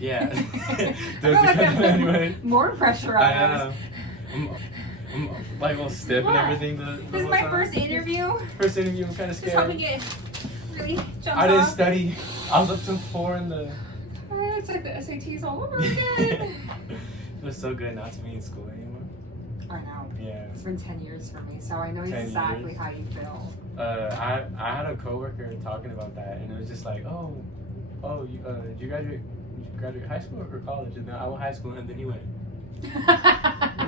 Yeah. I Does feel it like come that's anyway? more pressurized. I know. I'm like all stiff and What? everything. This is my first interview. First interview, I'm kind of Just help me scared. get really jumped I didn't off. study. I was up till 4 in the. It's like the SATs all over again. It was so good not to be in school anymore. I know. Yeah. It's been 10 years for me, so I know 10 exactly years. how you feel. I had a coworker talking about that, and it was just like, you did you graduate high school or college? And then I went high school, and then he went.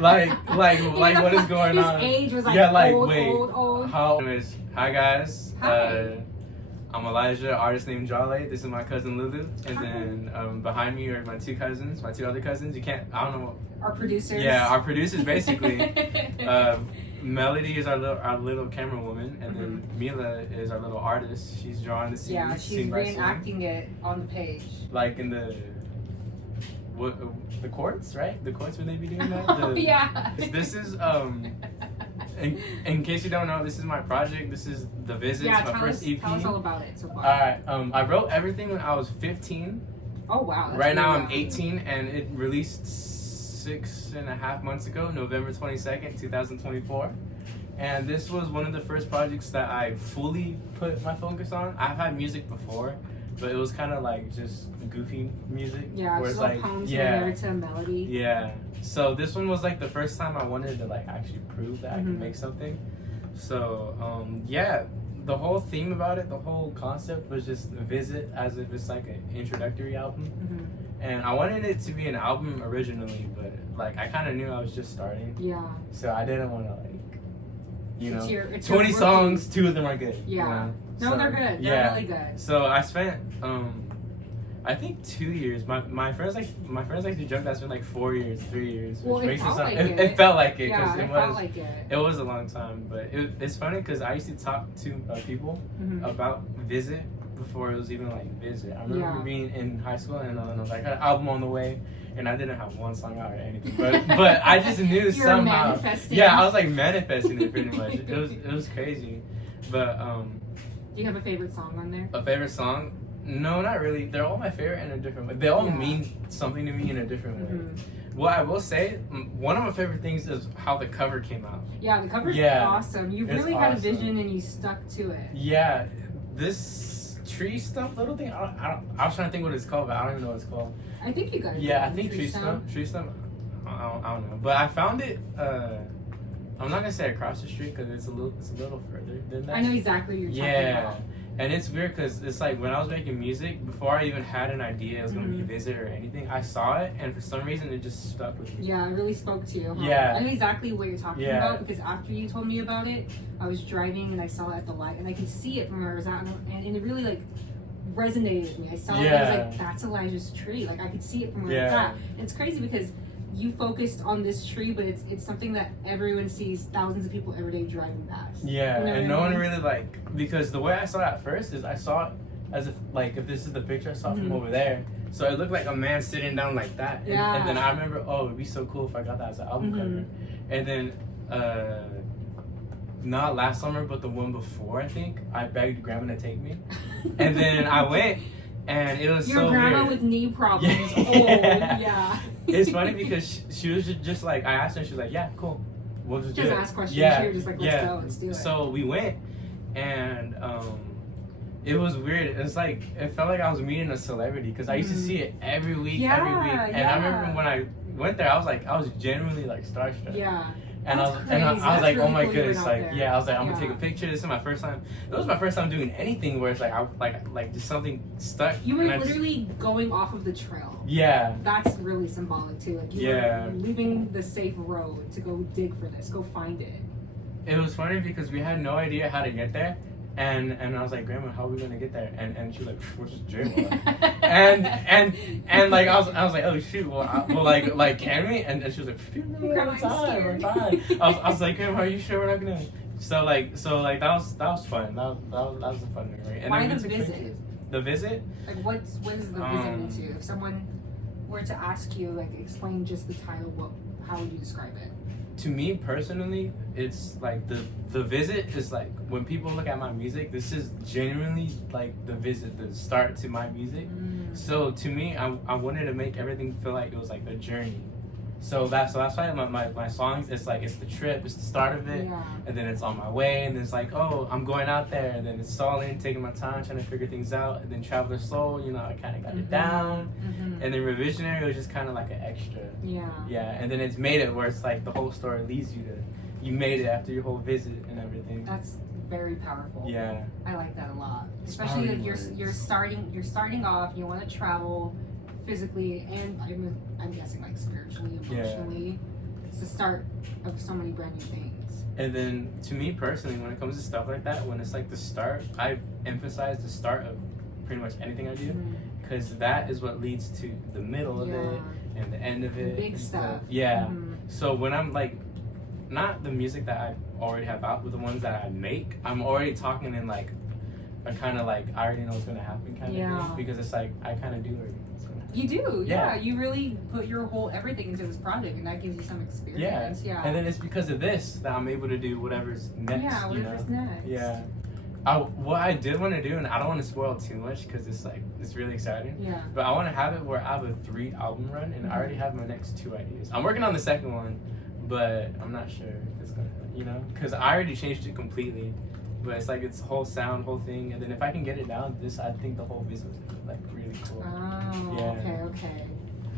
like what is going his on? His age was like, yeah, like old, wait, old. how? Anyways, hi guys. Hi. I'm Elijah, artist named Jahlei. This is my cousin Lulu, and Hi. then behind me are my two other cousins. You can't, I don't know. Our producers. Yeah, our producers basically. Melody is our little camera woman, and then Mila is our little artist. She's drawing the scene. Yeah, she's scene by scene. reenacting it on the page. Like in the courts, right? The courts where they be doing that. Oh yeah. This is in case you don't know, this is my project. This is The Visit. Yeah, my first EP. tell us all about it so far. Alright, I wrote everything when I was 15. Oh wow. That's Right now really I'm 18, and it released 6.5 months ago, November 22nd, 2024. And this was one of the first projects that I fully put my focus on. I've had music before, but it was kind of like just goofy music. Yeah, where just it's like poems yeah, to a melody. yeah. So this one was like the first time I wanted to like actually prove that I could make something. So yeah, the whole theme about it, the whole concept was just Visit, as if it's like an introductory album. And I wanted it to be an album originally, but like I kind of knew I was just starting. Yeah. So I didn't want to like, It's 20 your songs, 2 of them are good. Yeah. You know? No, So, they're good. They're yeah. really good. So I spent I think 2 years. My friends like to joke that I spent like 4 years, 3 years. Which Well, it makes felt sound, like it felt like it Yeah, because it felt like it. it was a long time. But it's funny because I used to talk to people about Visit before it was even like Visit. I remember being in high school and I was like, I had an album on the way. And I didn't have one song out or anything, but I just knew You're somehow. manifesting. Yeah, I was like manifesting it pretty much. It was crazy, but Do you have a favorite song on there? a favorite song? No, not really. They're all my favorite in a different way. They all mean something to me in a different way. What I will say, one of my favorite things is how the cover came out. Yeah, the cover's awesome. You It's really had a awesome. vision and you stuck to it. Yeah, this tree stump little thing. I was trying to think what it's called, but I don't even know what it's called. I think you got it. Yeah, I think tree stump. Tree stump. I don't know, but I found it. I'm not gonna say across the street because it's a little further than that. I know exactly what you're talking about. And it's weird because it's like when I was making music, before I even had an idea it was gonna be Visit or anything, I saw it and for some reason it just stuck with me. Yeah, it really spoke to you. Huh? Yeah. I know exactly what you're talking Yeah. about because after you told me about it, I was driving and I saw it at the light and I could see it from where I was at and it really like resonated with me. I saw it and I was like, that's Elijah's tree. Like I could see it from where it's at. And it's crazy because you focused on this tree, but it's something that everyone sees thousands of people every day driving past. Yeah, You know and what no I one mean? really like, because the way I saw it at first is I saw it as if like if this is the picture I saw from over there. So it looked like a man sitting down like that. And then I remember, oh, it'd be so cool if I got that as an album cover. And then not last summer, but the one before, I think, I begged grandma to take me. And then I went, and it was Your so grandma weird. with knee problems. Yeah. Old. Yeah. It's funny because she was just like, I asked her, she was like, yeah, cool. We'll just do it. ask questions. Yeah. She was just like, let's go, let's do it. So we went, and it was weird. It's like, it felt like I was meeting a celebrity because I used to see it every week. And I remember when I went there, I was genuinely like starstruck. Yeah. And I was like, oh my goodness, like, I was like, I'm gonna take a picture. This is my first time. It was my first time doing anything where it's like, like just something stuck. You were literally going off of the trail. Yeah. That's really symbolic too. Like you were leaving the safe road to go dig for this, go find it. It was funny because we had no idea how to get there. And I was like, Grandma, how are we gonna get there? And she was like, we're just driving. and like I was like, oh shoot, well like can we? And she was like, we're fine. I was like, Grandma, are you sure we're not gonna? So like that was fun. That was a fun memory. And why then the visit? The visit? Like what is the visit into? If someone were to ask you, like explain just the title, how would you describe it? To me personally, it's like the visit is like when people look at my music, this is genuinely like the visit, the start to my music. So to me, I wanted to make everything feel like it was like a journey. So that's why my songs, it's like, it's the trip, it's the start of it, and then it's on my way, and then it's like, oh, I'm going out there, and then it's stalling, taking my time, trying to figure things out, and then Traveler's Soul, you know, I kind of got it down, and then Revisionary was just kind of like an extra. Yeah, and then it's made it where it's like the whole story leads you to, you made it after your whole visit and everything. That's very powerful. Yeah. I like that a lot. Especially like you're starting off, you want to travel physically and I'm guessing like spiritually, emotionally. It's the start of so many brand new things. And then to me personally, when it comes to stuff like that, when it's like the start, I've emphasized the start of pretty much anything I do, because that is what leads to the middle of it and the end of it. The big stuff. So when I'm like, not the music that I already have out, but the ones that I make, I'm already talking in like a kind of like, I already know what's gonna happen kind of thing, because it's like I kind of do already. You do, you really put your whole everything into this project, and that gives you some experience. And then it's because of this that I'm able to do whatever's next. Yeah, whatever's next. Yeah. What I did want to do, and I don't want to spoil too much because it's like, it's really exciting. Yeah. But I want to have it where I have a 3-album run, and I already have my next 2 ideas. I'm working on the second one, but I'm not sure if it's gonna, you know, because I already changed it completely. But it's like, it's whole sound, whole thing, and then if I can get it down, I think the whole business is like really cool. Oh, okay.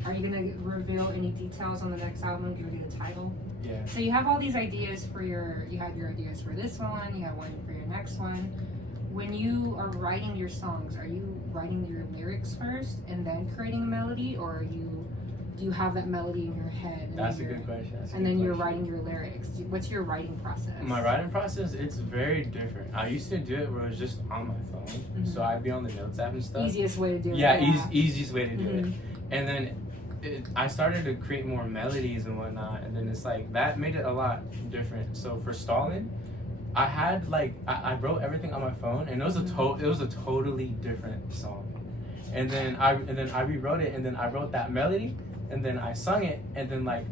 Are you gonna reveal any details on the next album? Give you the title? Yeah. So you have all these ideas you have your ideas for this one, you have one for your next one. When you are writing your songs, are you writing your lyrics first and then creating a melody, or do you have that melody in your head? That's a good question. And then you're writing your lyrics. What's your writing process? My writing process, it's very different. I used to do it where it was just on my phone. So I'd be on the notes app and stuff. Easiest way to do it. Yeah, easiest way to do it. And then I started to create more melodies and whatnot, and then it's like, that made it a lot different. So for Stalin, I had like, I wrote everything on my phone, and it was a totally different song. And then I rewrote it, and then I wrote that melody, and then I sung it, and then like,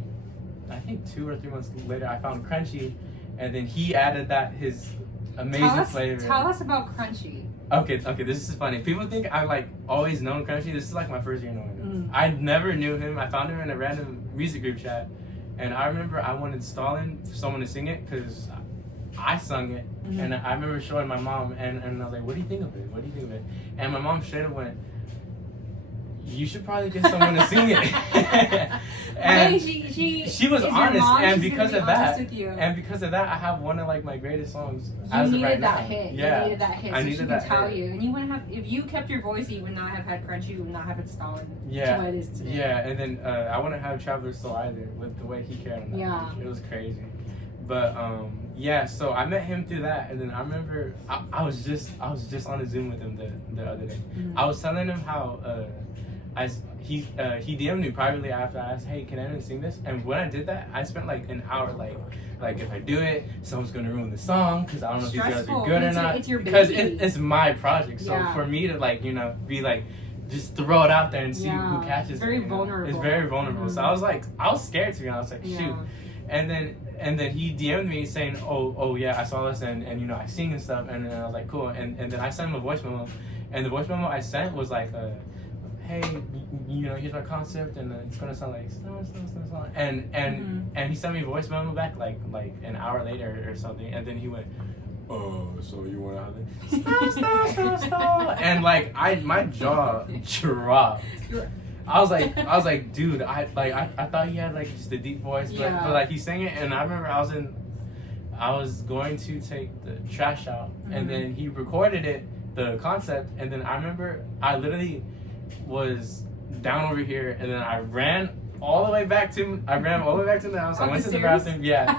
I think 2 or 3 months later, I found Crunchy, and then he added that, his amazing flavor. Tell us about Crunchy. Okay, this is funny. People think I've like always known Crunchy. This is like my first year knowing him. I never knew him. I found him in a random music group chat, and I remember I wanted Stalin, someone to sing it, because I sung it, and I remember showing my mom, and I was like, what do you think of it? What do you think of it? And my mom straight up went, you should probably get someone to sing it. And she was honest, and because of that, I have one of like my greatest songs. You needed that hit. Yeah, you needed that hit. I so needed she that can tell hit. you, and you wouldn't have, if you kept your voice, you would not have had Crunchy. You would not have had Stalin. To what it is today. Yeah, and then I wouldn't have Traveler's Soul either, with the way he cared on that. Yeah, it was crazy. But so I met him through that, and then I remember I was just on a Zoom with him the other day. I was telling him how he DM'd me privately after I asked, hey, can anyone sing this? And when I did that, I spent like an hour like if I do it, someone's gonna ruin the song because I don't know if these guys are good or not. It's your baby. Because it's my project, so for me to like, you know, be like, just throw it out there and see who catches very it. Vulnerable. It's very vulnerable. So I was scared to be honest. I was like, shoot. And then he DM'd me saying, oh yeah, I saw this and you know I sing and stuff, and I was like, cool. And then I sent him a voice memo, and the voice memo I sent was like, hey, you know, here's my concept, and it's gonna sound like and he sent me a voice memo back like an hour later or something, and then he went, oh, so you wanna have it? And like my jaw dropped. I was like, dude, I thought he had like just a deep voice, but like he sang it, and I remember I was going to take the trash out, and then he recorded it, the concept, and then I remember I literally was down over here, and then I ran all the way back to the house. I went to the bathroom. Yeah,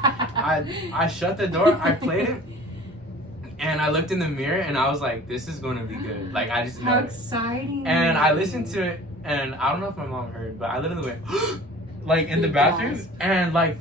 I shut the door. I played it. And I looked in the mirror, and I was like, this is going to be good. Like, I just know. How exciting. And I listened to it, and I don't know if my mom heard, but I literally went, like, in the bathroom. And like,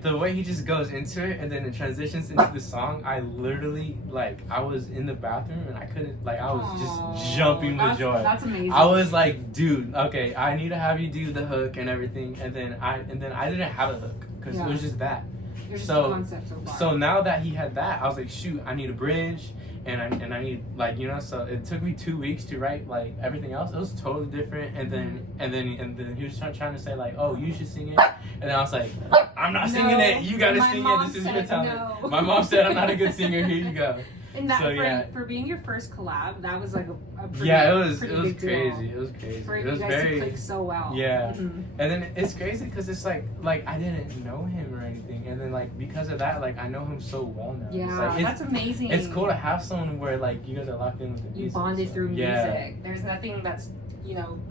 the way he just goes into it, and then it transitions into the song, I literally, like, I was in the bathroom, and I couldn't, like, I was just jumping with joy. That's amazing. I was like, dude, okay, I need to have you do the hook and everything. And then I didn't have a hook, because it was just that. There's just a concept so far. So now that he had that, I was like, shoot, I need a bridge, and I need, like, you know. So it took me 2 weeks to write like everything else. It was totally different. And then he was trying to say like, oh, you should sing it. And I was like, I'm not singing it. You gotta sing it. This is your talent. No. My mom said I'm not a good singer. Here you go. And that for being your first collab, that was like a pretty, it was big crazy. deal. It was crazy. For It you was guys very to click so well. Yeah. Mm-hmm. And then it's crazy because it's like I didn't know him or anything, and then like because of that, like I know him so well now. Yeah, that's amazing. It's cool to have someone where like you guys are locked in with the music. You bonded through music. Yeah. There's nothing that's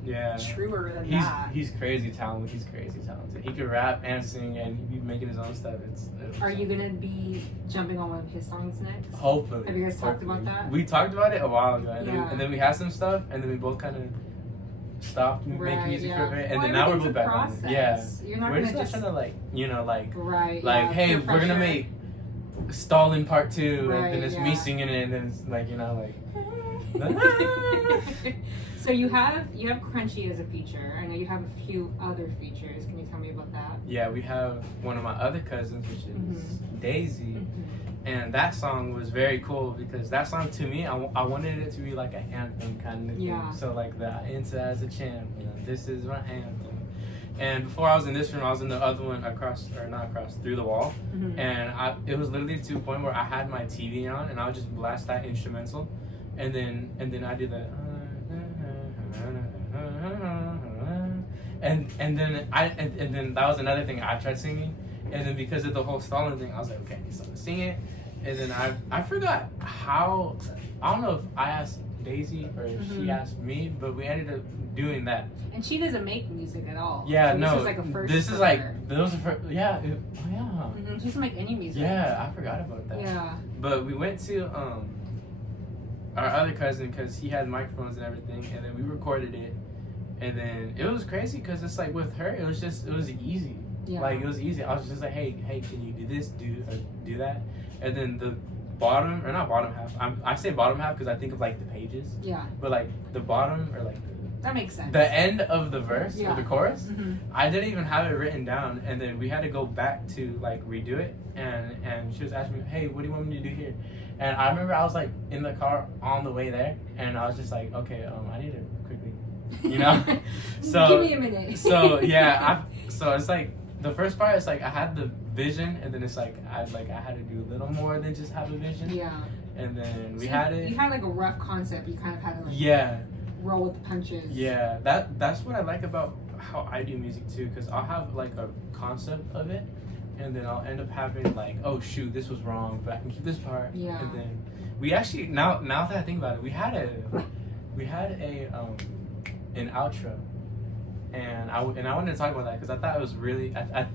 yeah. truer than that. He's crazy talented. He's crazy talented. He can rap and sing, and he be making his own stuff. Are you gonna be jumping on one of his songs next? Hopefully. Have you guys talked about that? We talked about it a while ago, and, yeah. then we had some stuff, and then we both kind of stopped making music for a bit, and then now we're both back on it. Yeah. You're not we're gonna just trying to right, hey, we're gonna make Stalin Part 2, right, and then it's me singing it, and then it's like So you have Crunchy as a feature. I know you have a few other features. Can you tell me about that? Yeah, we have one of my other cousins, which is Daisy, and that song was very cool because that song to me, I wanted it to be like an anthem kind of thing. So like the enter as a champion, this is my anthem. And before I was in this room, I was in the other one through the wall, and it was literally to a point where I had my TV on and I would just blast that instrumental, and then I did that. And then that was another thing I tried singing, and then because of the whole Stalin thing, I was like, okay, I need someone to sing it, and then I forgot how, I don't know if I asked Daisy or if she asked me, but we ended up doing that. And she doesn't make music at all. Yeah, so no. This is like a first. This is like those are first. Yeah, She doesn't make any music. Yeah, I forgot about that. Yeah. But we went to our other cousin because he had microphones and everything, and then we recorded it. And then it was crazy because it's like with her, it was easy. Yeah. Like it was easy. I was just like, hey, can you do this, do that? And then the bottom, or not bottom half. I say bottom half because I think of like the pages. Yeah. But like the bottom or like that makes sense. the end of the verse or the chorus, I didn't even have it written down, and then we had to go back to like redo it. And she was asking me, hey, what do you want me to do here? And I remember I was like in the car on the way there, and I was just like, okay, I need to quickly. So give me a minute. So yeah, so it's like the first part is like I had the vision, and then it's like I had to do a little more than just have a vision. Yeah. And then you had like a rough concept. You kind of had to like roll with the punches. Yeah, that's what I like about how I do music too, because I'll have like a concept of it, and then I'll end up having like, oh shoot, this was wrong, but I can keep this part. Yeah. And then we actually now that I think about it, we had an outro, and I wanted to talk about that because I thought it was really I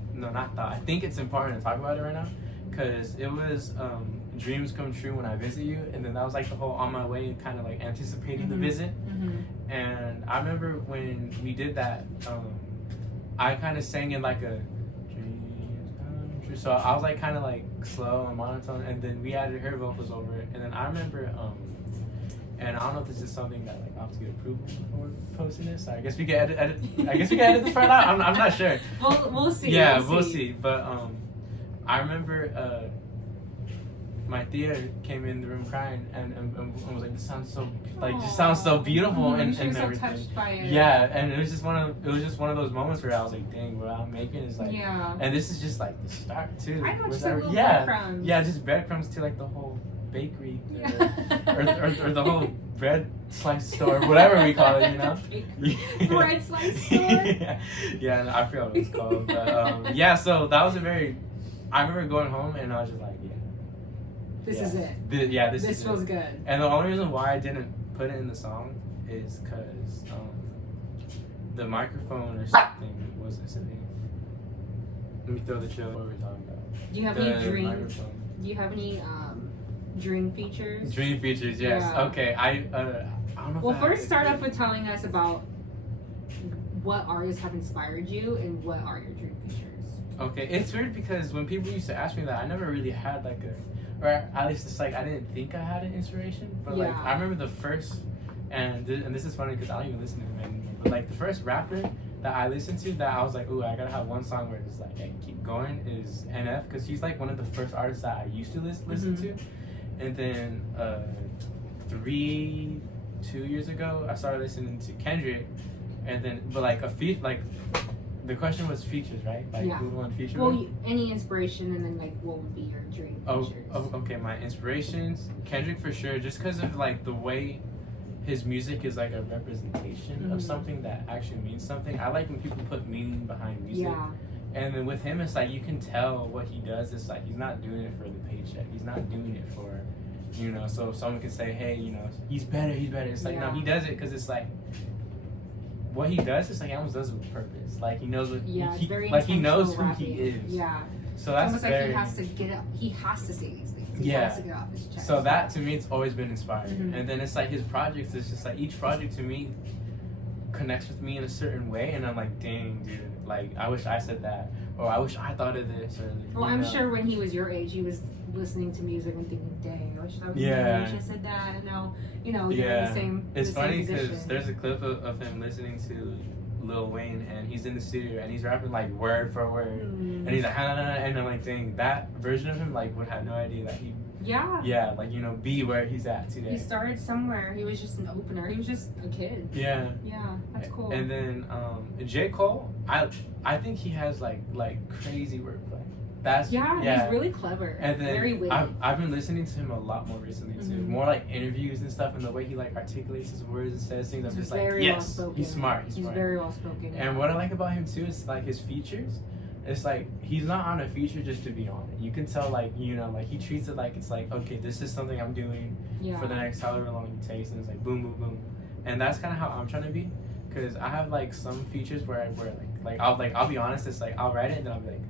think it's important to talk about it right now, because it was dreams come true when I visit you, and then that was like the whole on my way, kind of like anticipating the visit. And I remember when we did that, I kind of sang in like a dreams come true, so I was like kind of like slow and monotone, and then we added her vocals over it, and then I remember and I don't know if this is something that like I have to get approval before posting this. So I guess we can edit. I guess we can edit this part out. I'm not sure. We'll see. Yeah, we'll see. But I remember my Thea came in the room crying and was like, "This sounds so just sounds so beautiful," and she was so everything. Touched by it. Yeah, and it was just one of those moments where I was like, "Dang, what I'm making is like." Yeah. And this is just like the start too. I know, just like little breadcrumbs. Yeah, just breadcrumbs to like the whole bakery or the whole bread slice store, whatever we call it, Bread slice store. Yeah, no, I forgot what it's called, but yeah. So that was I remember going home and I was just like, this is it. This feels good. And the only reason why I didn't put it in the song is because the microphone or something wasn't sitting. Let me throw the show. What were we talking about? Do you have any dreams? Do you have any dream features? Dream features, yes. Yeah. Okay, I don't know. Well, first start off with telling us about what artists have inspired you and what are your dream features. Okay, it's weird because when people used to ask me that, I never really had like or at least it's like I didn't think I had an inspiration, but like I remember the first, and this is funny because I don't even listen to him anymore, but like the first rapper that I listen to that I was like, ooh, I gotta have one song where it's like I keep going is NF, because he's like one of the first artists that I used to listen to. And then 2 years ago I started listening to Kendrick, and then but like the question was features, right? Like who would want feature? Well, any inspiration, and then like what would be your dream features? Okay, my inspirations, Kendrick for sure, just because of like the way his music is like a representation of something that actually means something. I like when people put meaning behind music. Yeah. And then with him, it's like you can tell what he does. It's like he's not doing it for the paycheck. He's not doing it for, you know, so someone can say, hey, you know, he's better. It's like, no, he does it because it's like, what he does is like he almost does it with purpose. Like he knows what he knows who he is. Yeah. So that's almost very, like he has to say these things. He has to get off his chest. So that to me, it's always been inspiring. And then it's like his projects. It's just like each project to me connects with me in a certain way, and I'm like, dang, dude. Like I wish I said that, or I wish I thought of this. Or well, I'm sure when he was your age, he was listening to music and thinking, dang, I wish I was me. I wish I said that. And now, you know, you're in the same. It's funny because there's a clip of him listening to Lil Wayne, and he's in the studio and he's rapping like word for word, and he's like, and I'm like, dang, that version of him like would have no idea that he like, you know, be where he's at today. He started somewhere. He was just an opener. He was just a kid. Yeah, that's cool. And then J. Cole, I think he has like crazy wordplay. He's really clever. And then very witty. I've been listening to him a lot more recently too. More like interviews and stuff, and the way he like articulates his words and says things. I'm just like, yes, he's smart. He's very well spoken. And what I like about him too is like his features. It's like he's not on a feature just to be on it. You can tell, like, you know, like he treats it like it's like, okay, this is something I'm doing for the next however long it takes, and it's like boom, boom, boom. And that's kind of how I'm trying to be, because I have like some features where I'll be honest, it's like I'll write it and then I'll be like,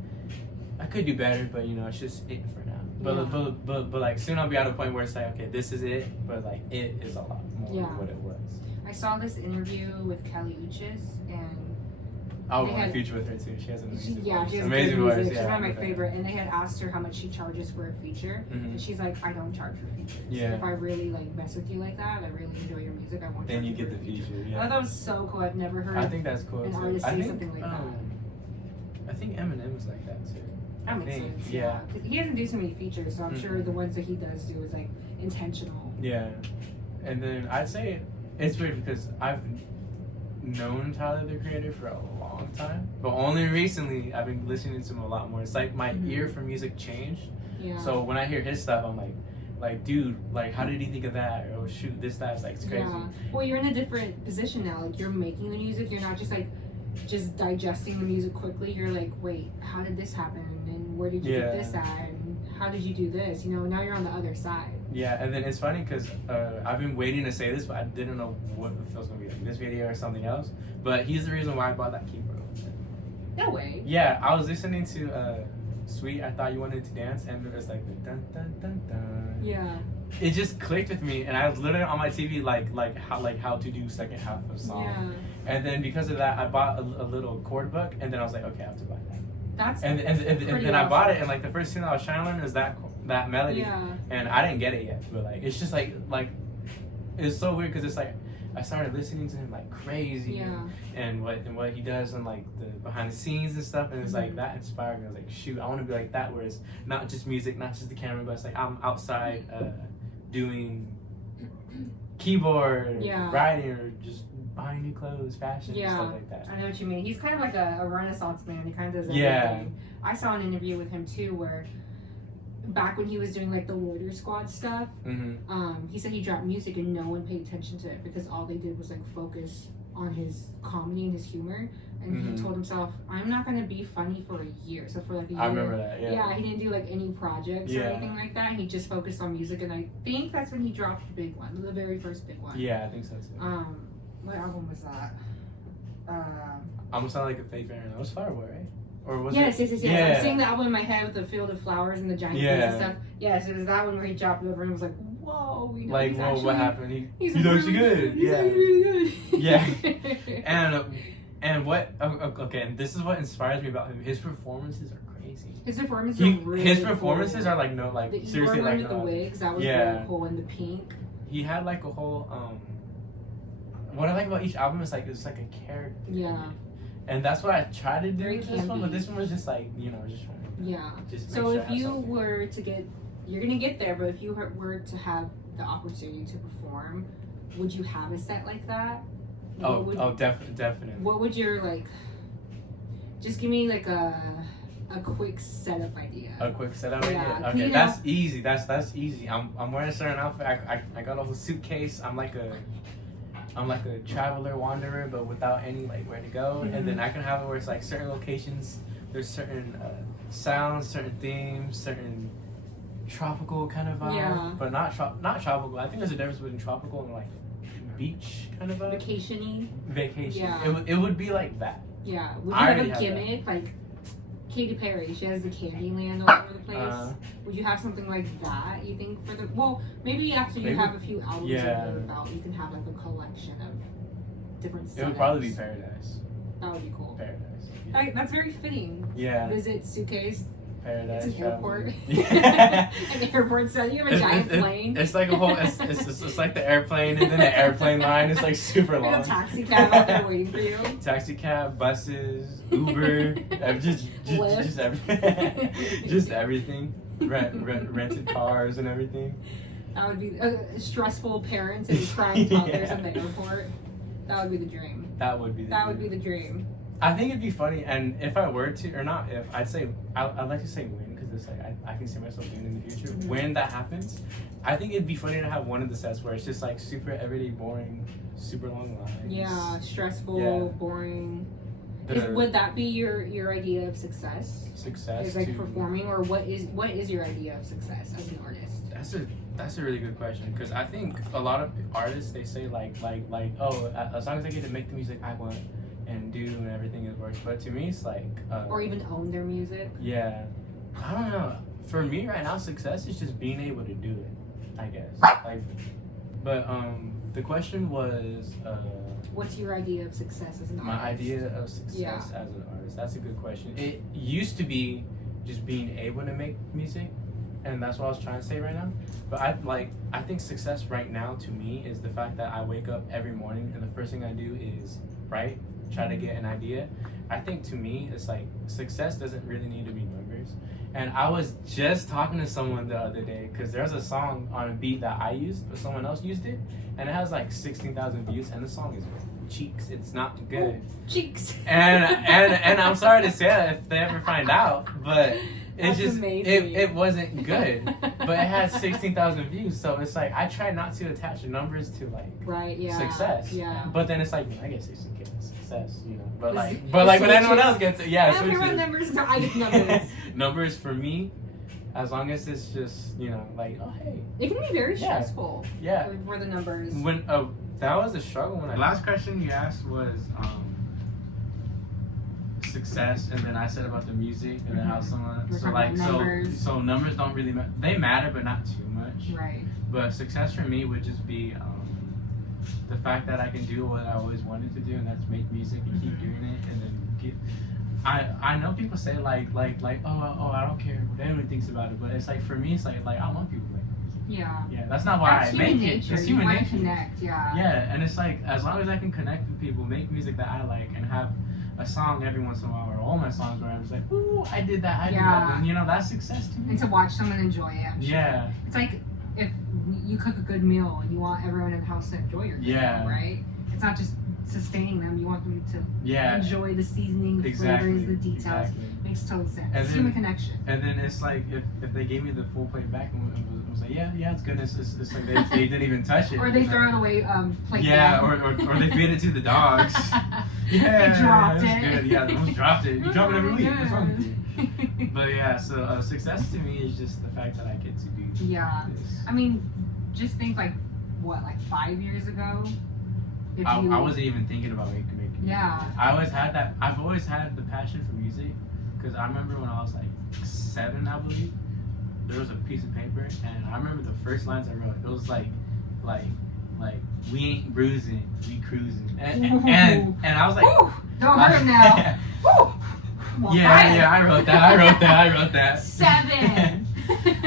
I could do better, but you know, it's just it for now. But like soon I'll be at a point where it's like, okay, this is it, but like it is a lot more than what it was. I saw this interview with Kelly Uchis, and I want to feature with her too. She has an amazing voice. She has amazing voice. voice. She's one of my favorite. And they had asked her how much she charges for a feature, and she's like, I don't charge for features. So if I really like mess with you like that, I really enjoy your music, I want. Then you get the feature. I thought that was so cool. I've never heard. I think that's cool. An artist say something like that. I think Eminem was like that too. That makes sense. Yeah. He doesn't do so many features, so I'm sure the ones that he does do is like intentional. Yeah. And then I'd say it's weird because I've known Tyler the Creator for a long time, but only recently I've been listening to him a lot more. It's like my ear for music changed. Yeah. So when I hear his stuff, I'm like, dude, like, how did he think of that? Or, oh, shoot, this, that. It's like, it's crazy. Yeah. Well, you're in a different position now. Like, you're making the music. You're not just like just digesting the music quickly. You're like, wait, how did this happen? And where did you get this at? And how did you do this? You know, now you're on the other side. Yeah, and then it's funny because I've been waiting to say this, but I didn't know what it was going to be, like this video or something else. But he's the reason why I bought that keyboard. No way. Yeah, I was listening to Sweet, I Thought You Wanted to Dance, and it was like the dun dun dun dun. Yeah. It just clicked with me, and I was literally on my TV like how to do second half of a song. Yeah. And then because of that, I bought a little chord book, and then I was like, okay, I have to buy that. That's and then I bought it, and like the first tune I was trying to learn is that melody, and I didn't get it yet. But like it's just like it's so weird because it's like I started listening to him like crazy, and what he does and like the behind the scenes and stuff, and it's like that inspired me. I was like, shoot, I want to be like that, where it's not just music, not just the camera, but it's like I'm outside doing keyboard, writing, or just buying new clothes, fashion, and stuff like that. I know what you mean. He's kind of like a Renaissance man. He kind of does everything. Yeah. I saw an interview with him too, where back when he was doing like the Loiter Squad stuff, he said he dropped music and no one paid attention to it because all they did was like focus on his comedy and his humor. And he told himself, I'm not going to be funny for a year. So for like a year. I remember that, Yeah, he didn't do like any projects or anything like that. He just focused on music, and I think that's when he dropped the big one, the very first big one. Yeah, I think so too. What album was that? Almost sound like a fake Aaron. That was Fireboy, right? Or was yes. Yeah. I'm seeing the album in my head with the field of flowers and the giant trees and stuff. Yes, it was that one where he dropped over and was like, whoa, you know, like, whoa, actually, what happened? He's actually good. He's really good. Yeah. And what? Okay, and this is what inspires me about him. His performances are crazy. His performances are really His performances cool. are like the seriously like with the wigs, that was really cool, and the pink. He had like a whole what I like about each album is like it's like a character. Yeah. And that's what I tried to do Very with this one, but campy. this one was just like, you know, just trying to Yeah. just make So sure I if have you something. were to get, you're gonna get there, but if you were to have the opportunity to perform, would you have a set like that? Definitely. What would your like? Just give me like a quick setup idea. A quick setup. Yeah, Okay, clean that's up. easy. That's easy. I'm wearing a certain outfit. I got a whole suitcase. I'm like a traveler wanderer, but without any like where to go. And then I can have it where it's like certain locations. There's certain sounds, certain themes, certain tropical kind of vibe, Yeah. but not tropical. I think there's a difference between tropical and like beach kind of vibe. Vacation-y. Vacation. Yeah. It would be like that. Yeah. Would you I have already a have that. gimmick like Katy Perry? She has the Candyland all over the place. Would you have something like that? You think for the maybe after you Maybe. have a few albums Yeah. under your belt, you can have like a collection of different. It would probably be Paradise. That would be cool. Paradise. That's very fitting. Yeah. Visit suitcase. Paradise. It's an airport. Yeah. An airport set. You have a giant plane. It's like a whole. It's like the airplane, and then the airplane line is like super There's long. a taxi cab out there waiting for you. Taxi cab, buses, Uber, just Lyft. everything. Just everything. Rented cars and everything. That would be stressful parents and crying toddlers Yeah. in the airport. That would be the dream. That would be. That would be the dream. I think it'd be funny, and if I were to, or not if, I'd say, I'd like to say when, because it's like, I can see myself doing it in the future. Mhm. When that happens, I think it'd be funny to have one of the sets where it's just like super everyday, boring, super long lines. Yeah, stressful, Yeah. boring. The Would that be your idea of success? success Is like to, performing, or what is your idea of success as an artist? That's a really good question, because I think a lot of artists, they say like as long as I get to make the music I want and do and everything it works, but to me it's like Or even own their music? yeah, I don't know. For me right now, success is just being able to do it, I guess. Like, but the question was What's your idea of success as an my artist? idea of success as an artist. That's a good question. It used to be just being able to make music, and that's what I was trying to say right now. But I think success right now to me is the fact that I wake up every morning and the first thing I do is write, try to get an idea. I think to me it's like success doesn't really need to be numbers. And I was just talking to someone the other day, because there's a song on a beat that I used, but someone else used it, and it has like 16,000 views, and the song is cheeks. It's not good. Cheeks. And I'm sorry to say that if they ever find out, but That's amazing. it wasn't good. But it had 16,000 views, so it's like I try not to attach numbers to like Right, yeah. success. Yeah. But then it's like, I get 16K success, you know. But It's- like when it anyone switches. else gets it, yeah, I it don't care about switches. numbers, no, I get numbers. Numbers for me, as long as it's just, you know, like, oh hey, It can be very Yeah. stressful yeah. for the numbers. When that was a struggle. When last question you asked was success, and then I said about the music, and then how someone We're talking about numbers. so numbers don't really matter. They matter, but not too much. Right. But success for me would just be the fact that I can do what I always wanted to do, and that's make music and keep doing it, and then get. I know people say like oh I don't care what anyone thinks about it, but it's like for me it's like I want people to make music. Yeah. Yeah, that's not why That's I human make nature. it. It's You human want to nature. connect, yeah. Yeah, and it's like as long as I can connect with people, make music that I like, and have a song every once in a while, or all my songs where I'm just like, ooh, I did that, I did that, and you know that's success to me. And to watch someone enjoy it. I'm sure. Yeah. It's like if you cook a good meal and you want everyone in the house to enjoy your Yeah. meal, right? It's not just sustaining them. You want them to Yeah. enjoy the seasoning, the Exactly. flavors, the details. Exactly. Makes total sense. And It's then- human connection. And then it's like if they gave me the full plate back and was like, yeah, it's good. It's like they didn't even touch it. Or they you know? throw it away plate Yeah, down. or they feed it to the dogs. Yeah, They dropped that's it. good. Yeah, they almost dropped it. You drop it every week. What's wrong with you? you? But yeah, so success to me is just the fact that I get to do Yeah. this. I mean, just think like 5 years ago? If I wasn't even thinking about making music. Yeah. I always had that. I've always had the passion for music, because I remember when I was like 7, I believe, there was a piece of paper, and I remember the first lines I wrote. It was like we ain't bruising, we cruising, and I was like, Ooh, don't hurt him now. Woo! Well, yeah, I wrote that. 7.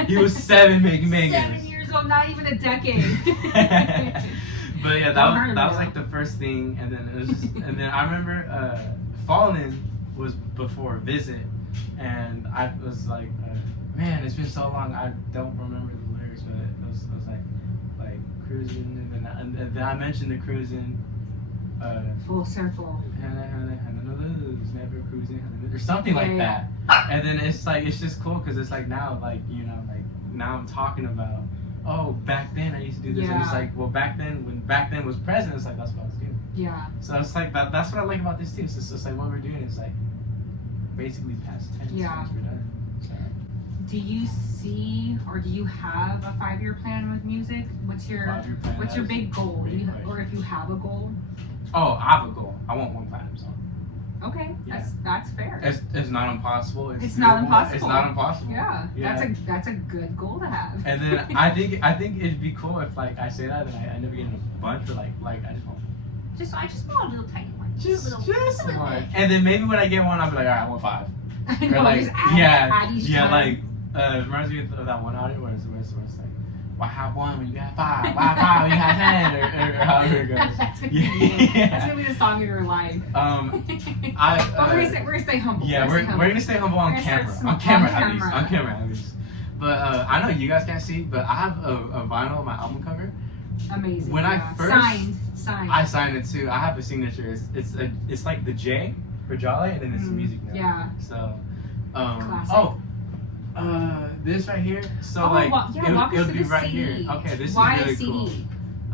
He was 7 making 7 years old, not even a decade. But yeah, Don't hurt him that was now. like the first thing, and then it was just, and then I remember Fallen was before Visit, and I was like, man, it's been so long. I don't remember the lyrics, but it was like cruising, and then I mentioned the cruising. Full circle. Never cruising, or something like that. And then it's like it's just cool because it's like now, like now I'm talking about. Oh, back then I used to do this, and it's like, well, back then when back then was present, it's like that's what I was doing. Yeah. So it's like that's what I like about this too. So it's just like what we're doing is like basically past tense. Yeah. Once we're done. So. Do you see or do you have a 5-year plan with music? What's your big goal? Or if you have a goal? Oh, I have a goal. I want 1 platinum song. Okay, that's fair. It's not impossible. It's not impossible. It's not impossible. Yeah. That's a good goal to have. And then I think it'd be cool if like I say that and I end up getting a bunch or like I just want. I just want a little tiny one. Just one. And then maybe when I get one, I'll be like, all right, I want 5. I know, or like just add each time. like it reminds me of that one audio where it's like, why have 1 when you got 5? Why have 5 when you got 10? Or however it goes. That's gonna be the song of your life. But we're gonna stay humble. Yeah, we're gonna stay humble on camera. On camera at least. But I know you guys can't see, but I have a vinyl of my album cover. Amazing. When I first signed. I signed it too. I have a signature. It's like the J for Jahlei, and then it's the music note. Yeah. So, classic. This right here. So walk us it'll be through the right CD. here. Okay, this Why is really a CD? cool.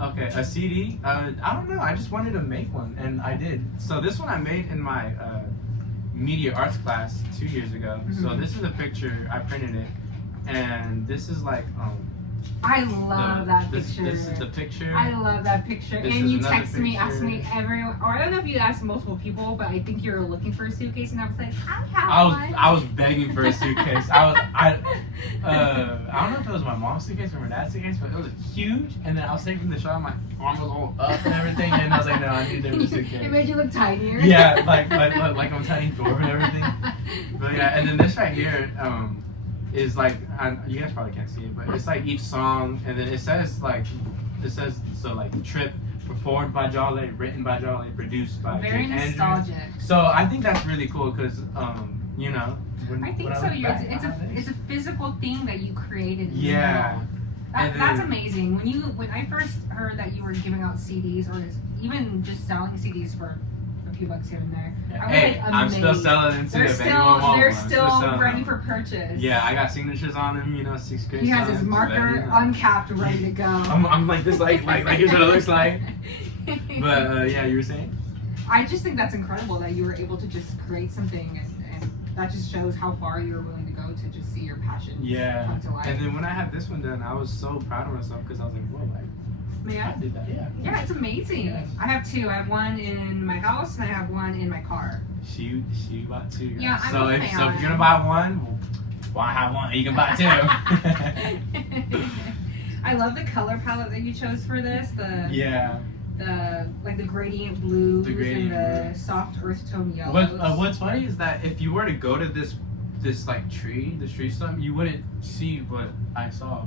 Okay, a CD. I don't know. I just wanted to make one, and I did. So this one I made in my media arts class 2 years ago. Mm-hmm. So this is a picture. I printed it, and this is like I love that picture. This is the picture. I love that picture. This and is you another texted me, picture. asked me everyone, or I don't know if you asked multiple people, but I think you were looking for a suitcase, and I was like, I have one. I was begging for a suitcase. I don't know if it was my mom's suitcase or my dad's suitcase, but it was huge. And then I was taking the shot, my arm was all up and everything, and I was like, no, I need a different suitcase. It made you look tinier. Yeah, like I'm tiny dwarf and everything. But yeah, and then this right here is like you guys probably can't see it, but it's like each song, and then it says so like Trip. Performed by Jahlei, written by Jahlei, produced by Very Jake nostalgic. Andrew. So I think that's really cool because when I think when so. look back, It's a physical thing that you created. Yeah. That's amazing. When I first heard that you were giving out CDs or even just selling CDs for a few bucks here and there, I'm still selling them too. They're still ready for purchase. Yeah, I got signatures on them. 6th grade. He has his marker uncapped, ready to go. I'm like this, like here's what it looks like. But yeah, you were saying? I just think that's incredible that you were able to just create something, and that just shows how far you were willing to go to just see your passion come to life. And then when I had this one done, I was so proud of myself because I was like, whoa, I did that. Yeah, it's amazing. Yeah. I have 2. I have one in my house and I have one in my car. She bought 2. Yeah, I'm so a if fan. you're gonna buy one, why have one? You can buy 2. I love the color palette that you chose for this. The gradient blues and the soft earth tone yellows. What's funny is that if you were to go to this like tree, the tree stump, you wouldn't see what I saw.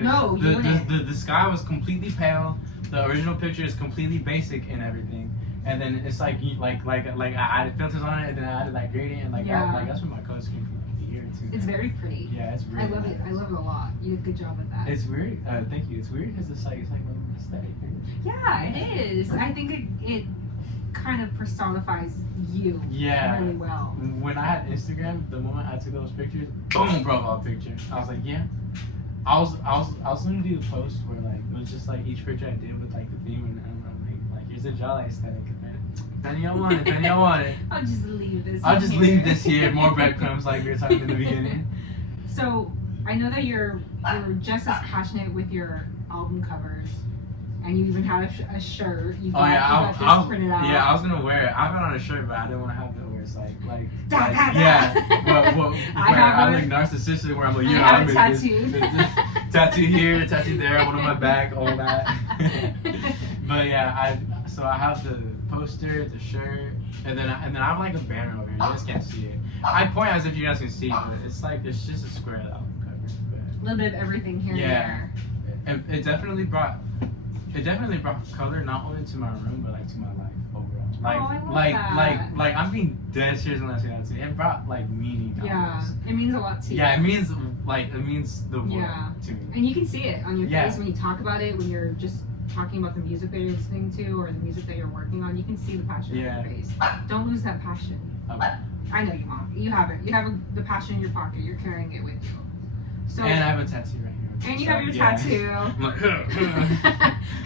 No, you wouldn't. The sky was completely pale. The original picture is completely basic and everything. And then it's like I added filters on it, and then I added that gradient, and that's where my color scheme from the year too. It's very pretty. Yeah, it's really I love nice. it. I love it a lot. You did a good job with that. It's weird. Thank you. It's weird because it's like an aesthetic. Yeah, it is. I think it kind of personifies you really well. When I had Instagram, the moment I took those pictures, boom, profile picture. I was like, yeah. I was gonna do a post where like it was just like each picture I did with like the theme, and I'm like here's a Jahlei aesthetic. Then y'all want it. I'll just leave this. Leave this here. More breadcrumbs like we were talking in the beginning. So I know that you're just as passionate with your album covers, and you even had a shirt. You got this printed out. Yeah, I was gonna wear it. I have it on a shirt, but I didn't want to have it where it's like I like narcissistic where I'm like, I'm tattooed. Tattoo here, tattoo there, one on my back, all that. But yeah, I have the poster, the shirt, and then I have like a banner over here. You guys can't see it. I point as if you guys can see it, but it's just a square album cover. A little bit of everything here and there. It definitely brought color not only to my room but like to my life overall. Like, I love that. I'm being dead serious when I say that too. It brought like meaning. Yeah, it means a lot to you. Yeah, it means the world to me. And you can see it on your Yeah. face when you talk about it, when you're just talking about the music that you're listening to or the music that you're working on. You can see the passion on your face. Don't lose that passion. Okay. I know you, Mom. You have it. You have the passion in your pocket. You're carrying it with you. So. And I have a tattoo right here. And you have your tattoo.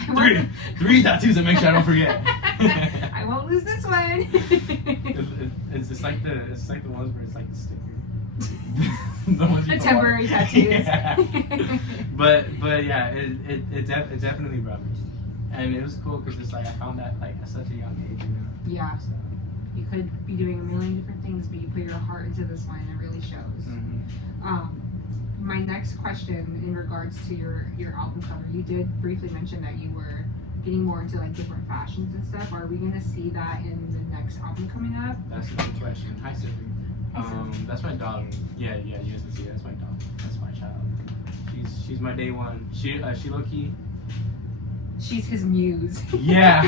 I'm like, three tattoos to make sure I don't forget. I won't lose this one. It's like the ones where it's like the sticker. The ones you the temporary tattoos. Yeah. but yeah, it definitely brought me. And it was cool because it's like I found that like at such a young age, you know. Yeah. So. You could be doing a million different things, but you put your heart into this one, and it really shows. Mm-hmm. My next question in regards to your album cover, you did briefly mention that you were getting more into like different fashions and stuff. Are we gonna see that in the next album coming up? That's a good question. Hi, Sylvie. That's my dog. Yeah, you guys can see it. That's my dog. That's my child. She's my day one. She low key. She's his muse. Yeah.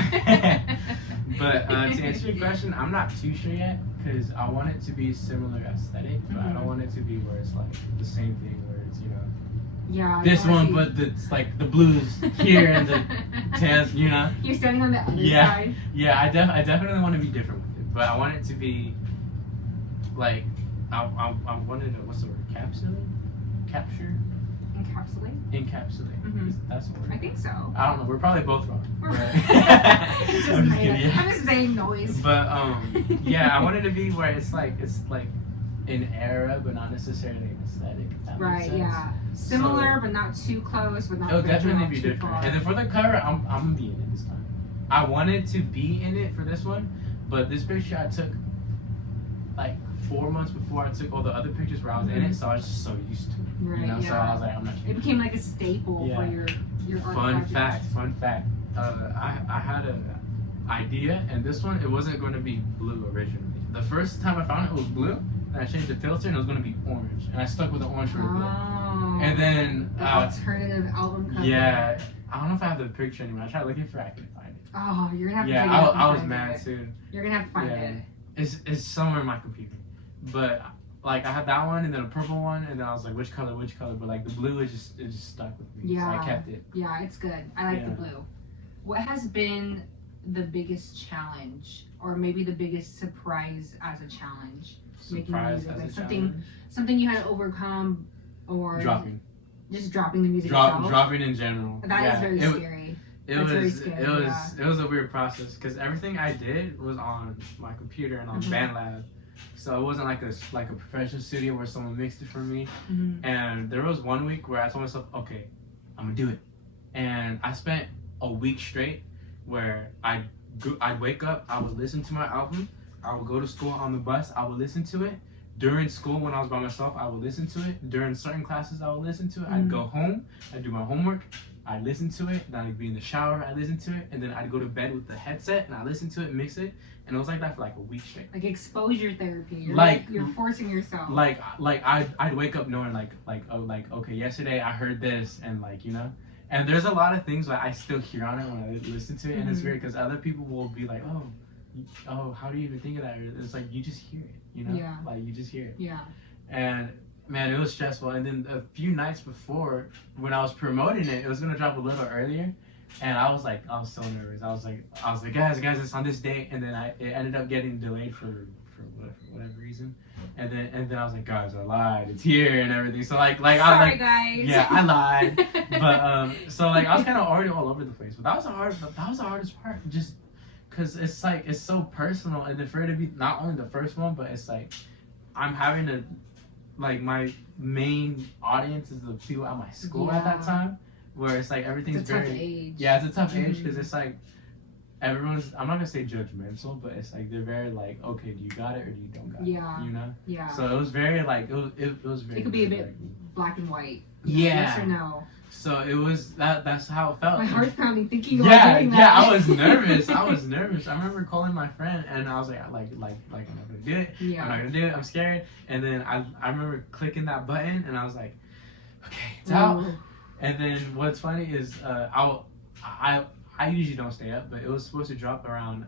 But to answer your question, I'm not too sure yet because I want it to be similar aesthetic, but I don't want it to be where it's like the same thing where it's yeah this one, but it's like the blues here and the tans, You're standing on the other side. Yeah, I definitely want to be different with it, but I want it to be like I wanted to what's the word? Capture. Encapsulate. Mm-hmm. That's the word. I think so. I don't know. We're probably both wrong. I'm just saying noise. But yeah, I wanted to be where it's like an era, but not necessarily an aesthetic. If that makes sense. Yeah. Similar, but not too close. But not. It'll definitely be different. Far. And then for the cover, I'm gonna be in it this time. I wanted to be in it for this one, but this picture I took like 4 months before I took all the other pictures where I was in it, so I was just so used to it. Right, So I was like, I'm not changing. It became like a staple for your art project. Fun fact. I had an idea, and this one, it wasn't going to be blue originally. The first time I found it was blue, and I changed the filter, and it was going to be orange. And I stuck with the orange for a bit. And then... the alternative album cover. Yeah. I don't know if I have the picture anymore. I tried looking for it, I couldn't find it. Oh, you're going to have to take it out. I was mad, too. You're going to have to find it. It's somewhere in my computer. But... like I had that one and then a purple one and then I was like which color but like the blue it just stuck with me, so I kept it. Yeah, it's good. I like the blue. What has been the biggest challenge or maybe the biggest surprise as a challenge making music, like something you had to overcome or dropping the music itself? Dropping in general. That is very scary. It was a weird process because everything I did was on my computer and on BandLab. So it wasn't like a professional studio where someone mixed it for me. And there was 1 week where I told myself, okay, I'm gonna do it. And I spent a week straight where I'd wake up, I would listen to my album, I would go to school on the bus, I would listen to it. During school when I was by myself, I would listen to it. During certain classes, I would listen to it. I'd go home, I'd do my homework, I'd listen to it, then I'd be in the shower, I'd listen to it, and then I'd go to bed with the headset and I'd listen to it, mix it. And it was like that for like a week straight. Like exposure therapy. You're forcing yourself. Like I'd wake up knowing okay, yesterday I heard this and and there's a lot of things that I still hear on it when I listen to it, and it's weird because other people will be like, oh, how do you even think of that? It's like you just hear it, Yeah. Like you just hear it. Yeah. And man, it was stressful. And then a few nights before, when I was promoting it, it was gonna drop a little earlier. And I was so nervous. I was like, guys, it's on this date, and then it ended up getting delayed for whatever reason, and then I was like, guys, I lied, it's here and everything. So like sorry, I was like, guys. Yeah, I lied, but so like I was kind of already all over the place. But that was the hardest part, just because it's like it's so personal, and then for it to be not only the first one, but it's like I'm having to like my main audience is the people at my school at that time. Where it's like everything's it's a tough age. Yeah, it's a tough age because it's like everyone's. I'm not gonna say judgmental, but it's like they're very like, okay, do you got it or do you don't got it? Yeah. Yeah. So it was very like it was very. It could be a bit black and white. Yeah. Yes or no. So it was that's how it felt. My heart's pounding thinking about doing that. Yeah, I was nervous. I remember calling my friend and I was like I'm not gonna do it. Yeah. I'm not gonna do it. I'm scared. And then I remember clicking that button and I was like, okay, it's out. And then what's funny is I usually don't stay up, but it was supposed to drop around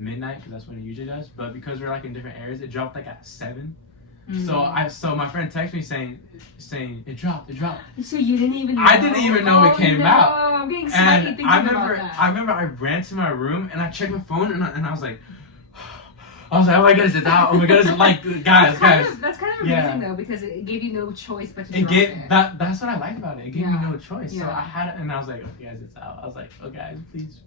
midnight because that's when it usually does. But because we're like in different areas, it dropped like at 7. Mm. So my friend texted me saying it dropped. So you didn't even know? I didn't even know it came out. I'm getting sweaty thinking about that. I remember I ran to my room and I checked my phone and I was like, oh my goodness, it's out. Oh my goodness, like guys. That's kind of amazing though, because it gave you no choice but to drop it. That's what I liked about it. It gave me no choice. Yeah. So I had it and I was like, okay guys, it's out. I was like, oh guys, please.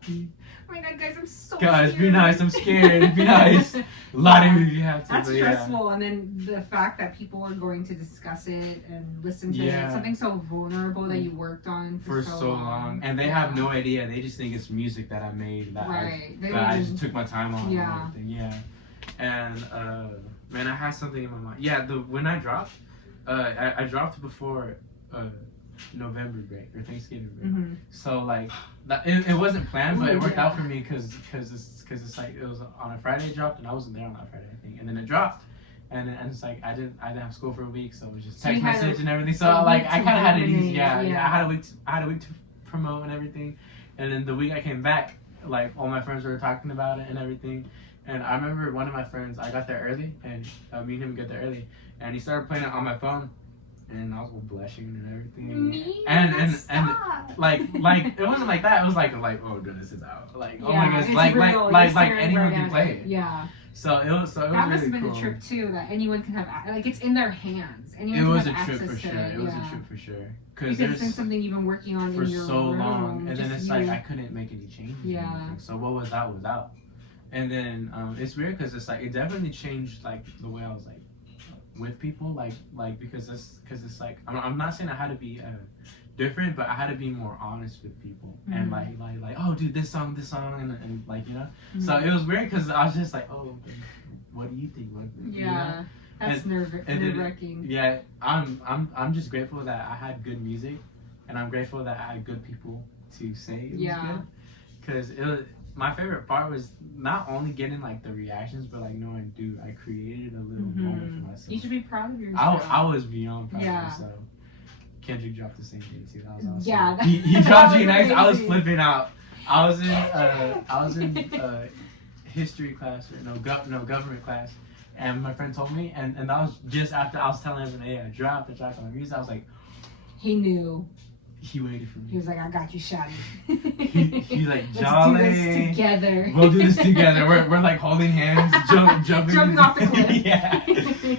Oh my god, guys, I'm so Guys, scared. be nice. I'm scared. Be nice. Lie to me if you have to. That's but stressful, and then the fact that people are going to discuss it and listen to it, something so vulnerable that you worked on for so long, and they have no idea. They just think it's music that I made that I just took my time on. Yeah. And everything. Yeah. And man, I had something in my mind. Yeah, when I dropped, I dropped before November break or Thanksgiving break. Mm-hmm. So like that, it wasn't planned, but it worked out for me because it's like it was on a Friday it dropped and I wasn't there on that Friday I think, and then it dropped, and it's like I didn't have school for a week, so it was just text message and everything. So like I kind of had it easy. Yeah. I had a week to promote and everything, and then the week I came back, like all my friends were talking about it and everything. And I remember one of my friends, I got there early, and me and him got there early, and he started playing it on my phone, and I was blushing and everything. And like it wasn't like that. It was like oh goodness, it's out. Like oh my goodness, like anyone can play it. Yeah. So it was that really must have been cool. a trip too. That anyone can have like it's in their hands. Anyone it was can a have trip access for sure. to it. It was a trip for sure. Because it's been something you've been working on for in your so room, long, and then it's like you. I couldn't make any changes. Yeah. So what was out was out. And then it's weird because it's like it definitely changed like the way I was like with people like because it's like I'm not saying I had to be different, but I had to be more honest with people and like oh dude this song and like you know. So it was weird because I was just like oh what do you think? You know? That's nerve-wracking. Yeah, I'm just grateful that I had good music, and I'm grateful that I had good people to say it was good. Because it was. My favorite part was not only getting like the reactions, but like knowing, dude, I created a little moment for myself. You should be proud of yourself. I was beyond proud of myself. Kendrick dropped the same day too. That was awesome. Yeah, he dropped G Nice. I was flipping out. I was in history class or no government class, and my friend told me, and that was just after I was telling him, hey, I dropped on my music. I was like, he knew. He waited for me. He was like, I got you, Shotty. He's like, Jahlei. Let's do this together. We'll do this together. We're like holding hands, jumping off the cliff. Yeah.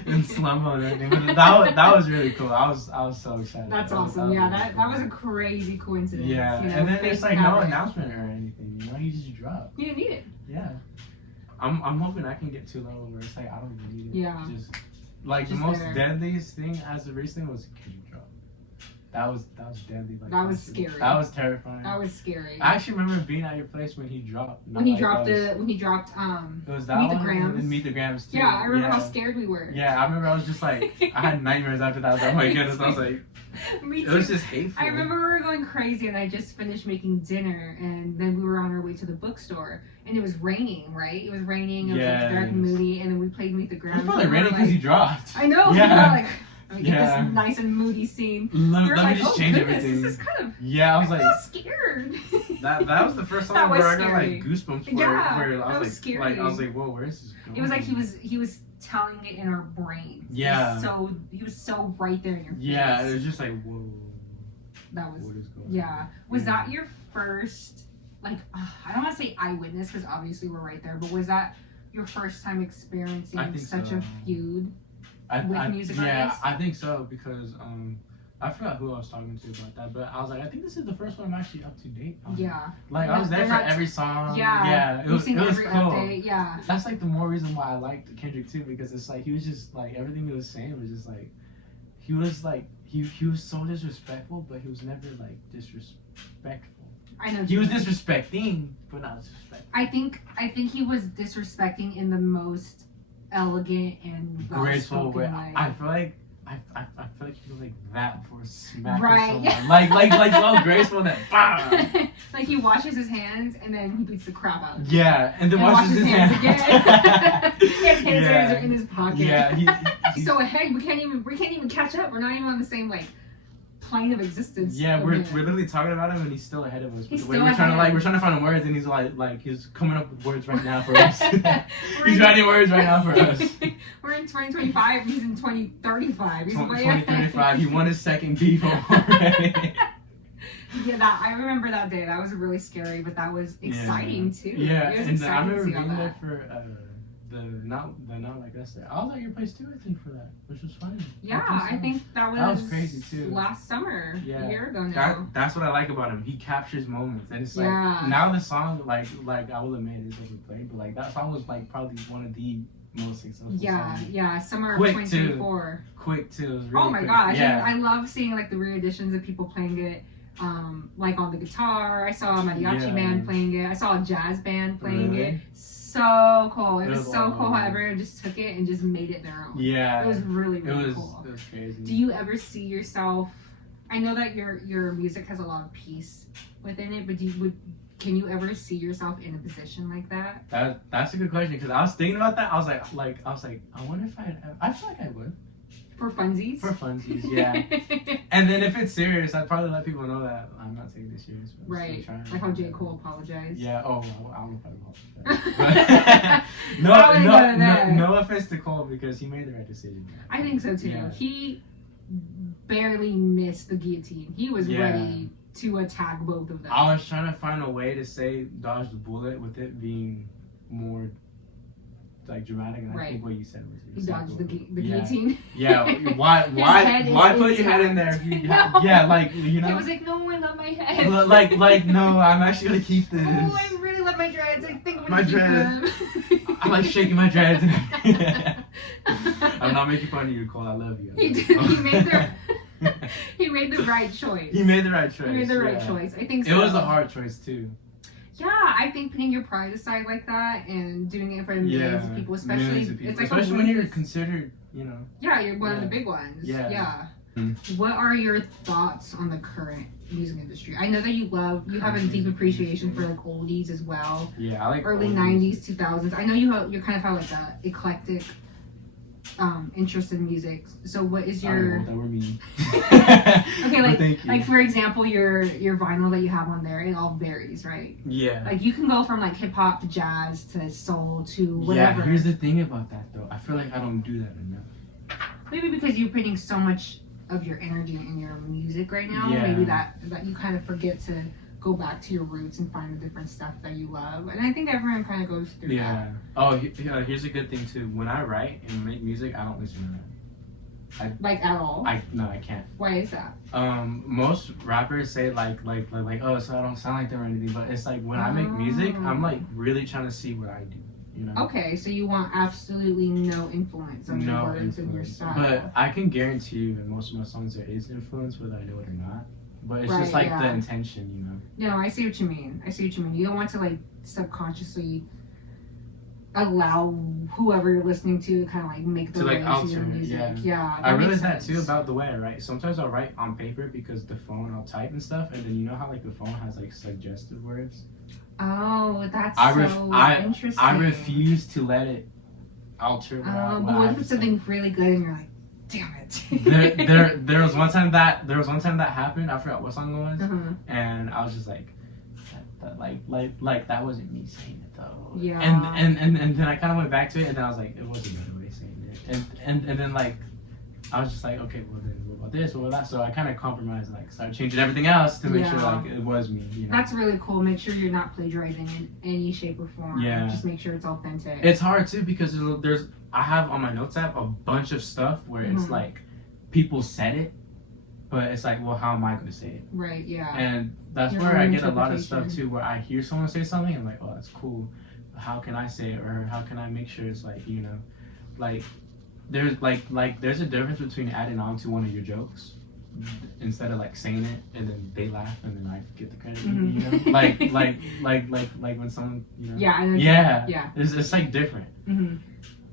In slow-mo and everything. But that was really cool. I was so excited. That's awesome. That was a crazy coincidence. Yeah. You know, and then it's like no announcement or anything. You know, you just drop. You didn't need it. Yeah. I'm hoping I can get to a level where it's like I don't even need it. Yeah. Just like the most deadliest thing as of recently was Kendrick drop. That was deadly. Like, that was scary. That was terrifying. That was scary. I actually remember being at your place when he dropped. When he dropped it was that Meet the Grams. And Meet the Grams too. Yeah, I remember how scared we were. Yeah, I remember I was just like I had nightmares after that. I was like, oh my goodness, I was like Me too. It was just hateful. I remember we were going crazy and I just finished making dinner and then we were on our way to the bookstore and it was raining, right? It was raining, it was like dark and moody, and then we played Meet the Grams. It was probably raining because he dropped. I know, yeah. Let me get this nice and moody scene. Let me just change everything. This is kind of. Yeah, I was like. I feel scared. that was the first time where I got like goosebumps. Where I was like, scary. I was like, whoa, where is this going? It was like he was telling it in our brains. Yeah. He was so right there in your face. Yeah, it was just like whoa. That was. What is going on? Yeah. Was that your first? Like, I don't want to say eyewitness because obviously we're right there, but was that your first time experiencing such a feud? With music artists? I think so because I forgot who I was talking to about that, but I was like, I think this is the first one I'm actually up to date on. Yeah. Like I was there for every song. Yeah. It was cool. Update. Yeah. That's like the more reason why I liked Kendrick too, because it's like he was just like everything he was saying was just like he was so disrespectful, but he was never like disrespectful. I know. He was disrespecting, but not disrespectful. I think he was disrespecting in the most elegant and graceful way. Way. I feel like he was like that for a smack right. or something. Like so graceful that like he washes his hands and then he beats the crap out of him. Yeah, and then washes his hands again. His hands are in his pocket. Yeah, so ahead we can't even catch up. We're not even on the same like plane of existence. Yeah, we're literally talking about him, and he's still ahead of us. He's we're still trying ahead. to we're trying to find words, and he's like he's coming up with words right now for us. He's writing words right now for us. We're in 2025, and he's in 2035. He's way ahead. 2035. He won his second beef already. Yeah, I remember that day. That was really scary, but that was exciting too. Yeah, it was and exciting I remember to see all being there that. for the not like us there. I was at your place too, I think, for that, which was fun. Yeah, I think that was crazy too. Last summer, Yeah. a year ago now. That's what I like about him. He captures moments, and it's like now the song like I will admit it doesn't play, but like that song was like probably one of the most successful. Yeah, summer Quick, of 2024. Quick too. It was really Oh my quick. gosh, Yeah. I love seeing like the re-editions of people playing it. Like on the guitar, I saw a mariachi band playing it. I saw a jazz band playing it. So cool! It was so cool how everyone just took it and just made it their own. Yeah, it was really cool. It was crazy. Do you ever see yourself? I know that your music has a lot of peace within it, but can you ever see yourself in a position like that? That's a good question, because I was thinking about that. I was like, I wonder if I feel like I would. For funsies? For funsies, yeah. And then if it's serious, I'd probably let people know that I'm not taking this serious. Right. Like how J. Cole apologized. Yeah. Oh, I don't know if I apologize. No offense to Cole, because he made the right decision. I think so too. Yeah. He barely missed the guillotine. He was ready to attack both of them. I was trying to find a way to say dodge the bullet with it being more like dramatic, and I think what you said was he dodged the guillotine. Yeah, why put your head in there? Yeah, like, you know. He was like, no, I love my head. Like no, I'm actually gonna keep this. Oh, I really love my dreads. I think I'm my gonna keep dreads. them. I like shaking my dreads. I'm not making fun of you, Cole. I love you. He did. He made the right choice. He made the right choice. He made the right choice. I think so. It was a hard choice too. Yeah, I think putting your pride aside like that and doing it in front of millions of people, especially when you're considered, you know. Yeah, you're one of the big ones. Yeah. What are your thoughts on the current music industry? I know that you have a deep appreciation for like oldies as well. Yeah, I like early oldies. 90s, 2000s. I know you kind of have like a eclectic interest in music. So what is your that were me. Okay, like for example, your vinyl that you have on there, it all varies, right? Yeah. Like you can go from like hip hop to jazz to soul to whatever. Yeah, here's the thing about that though. I feel like I don't do that enough. Maybe because you're putting so much of your energy in your music right now. Yeah. Maybe that you kind of forget to go back to your roots and find the different stuff that you love. And I think everyone kind of goes through that. Oh, here's a good thing too. When I write and make music, I don't listen to rap. Like at all? No, I can't. Why is that? Most rappers say like oh, so I don't sound like them or anything, but it's like when I make music, I'm like really trying to see what I do. You know? Okay, so you want absolutely no influence on your words and your style. But I can guarantee you in most of my songs there is influence, whether I know it or not. But it's just like the intention, you know. No, I see what you mean. You don't want to like subconsciously allow whoever you're listening to kind of like make their way into your music. Yeah, I realize that too about the way I write. Sometimes I'll write on paper because the phone, I'll type and stuff, and then you know how like the phone has like suggestive words. Oh, that's interesting. I refuse to let it alter. But what if it's something really good and you're like, damn it. there was one time that happened. I forgot what song it was, and I was just like that wasn't me saying it though. Yeah. And then I kind of went back to it, and then I was like, it wasn't me saying it. And then like I was just like, okay, well then what about this? What about that? So I kind of compromised, like started changing everything else to make sure like it was me. You know? That's really cool. Make sure you're not plagiarizing in any shape or form. Yeah. Just make sure it's authentic. It's hard too because I have on my notes app a bunch of stuff where it's like people said it, but it's like, well, how am I going to say it? Right, yeah. And that's where I get a lot of stuff too, where I hear someone say something and I'm like, oh, that's cool. How can I say it? Or how can I make sure it's like, you know, like there's there's a difference between adding on to one of your jokes instead of like saying it and then they laugh and then I get the credit. You know? like when someone, you know. Yeah, I know. Yeah. It's like different.